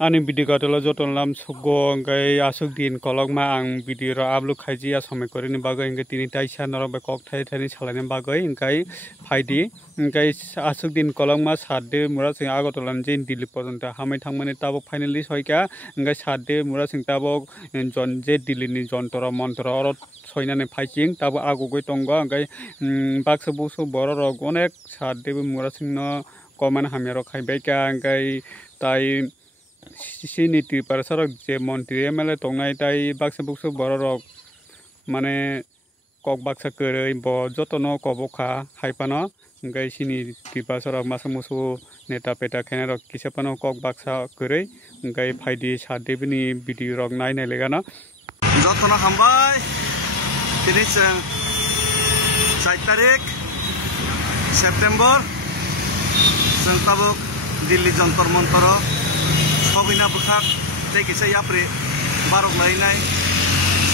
Ani video katalo joton lam sugo ngai asuk din kolok ma ang video ro upload khaiji asome korini bagai ngai tini taisa norok ba kok thai thani salane bagai ngai phaidi ngai asuk din kolok ma sadde mura sing agotolan jin dili porjonto hamai thangmani tabok finally soika ngai sadde mura sing tabok jon je dili ni jontora montora oro soinane phaiking tabo agogoi tongo ngai baksa busu boro rok onek sadde mura sing no koman hamero khaibai ka ngai tai sini ti parasarok je montri emele tongnai tai baksa buksu bororok mane kok baksa kerei bo jotono kobokha haipano ngai sini ti parasarok masamusu neta peta khenerok kisapano kok baksa kerei ngai phaidi sadebini video rok nai nai legana jotono hambai finish 4 tarik September sentabok Delhi Jantar Mantar Hobina bukhak teki saya apre barok lainai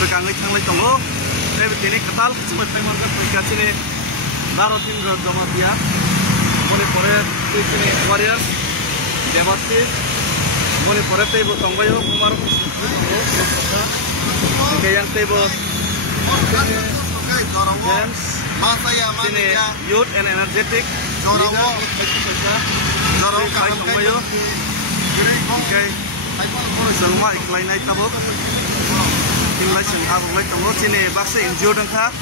sekangai thanglai tongo tini katal semet pemar ka pikatine baro tin ro jamatia pore tini warriors devasti pore tebo tongbayo kumar kayan tebo games tini youth and energetic jorawo tongbayo okay semua iklan naik tabuk tinggal sengkak mulai tabuk sini baksa injured angka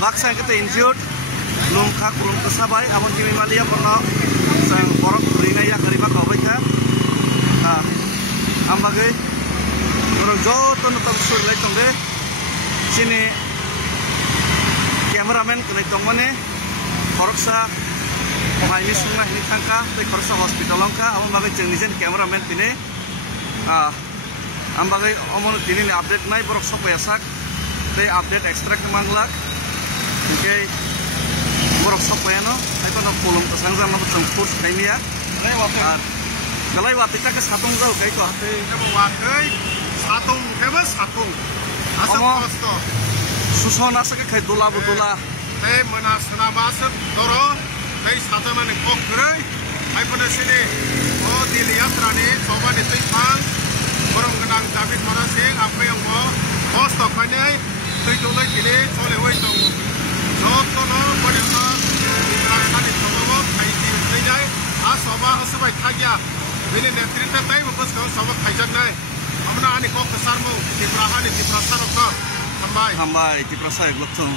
baksa yang kita injured belum kak belum kesabai amun kini malia pernah sang borok ringai ya kerima kau baca ambagai orang jodoh nonton sulit tongde sini kameramen kena tongmane koroksa ini semua ini tangka, tapi korsa hospital langka, amun bagai jenisan kameramen ini, bagai amun ini update naik borok sok yasak, tapi update ekstrak kemanglak, oke, borok sok no, tapi pada pulang kesang zaman tempur ini ya, kalau waktu kita ke satung jauh kayak kok, wakai satung, asal kosto, susah nasa kayak dola bedola, mana senama asal doro. Dari satu mana kok gerai, hai pada sini, oh dilihat rani, coba ditipang, borong kenang David Marasing, apa yang mau, oh stok ini, itu lagi ini, soalnya woi tunggu, jodoh no, boleh kan, diterangkan itu mau, hai di sini, soba sebaik saja, ini netrin tertai, bos kau soba kajak nai, mana ani kok kesarmu, diperasaan, sampai, diperasaan betul.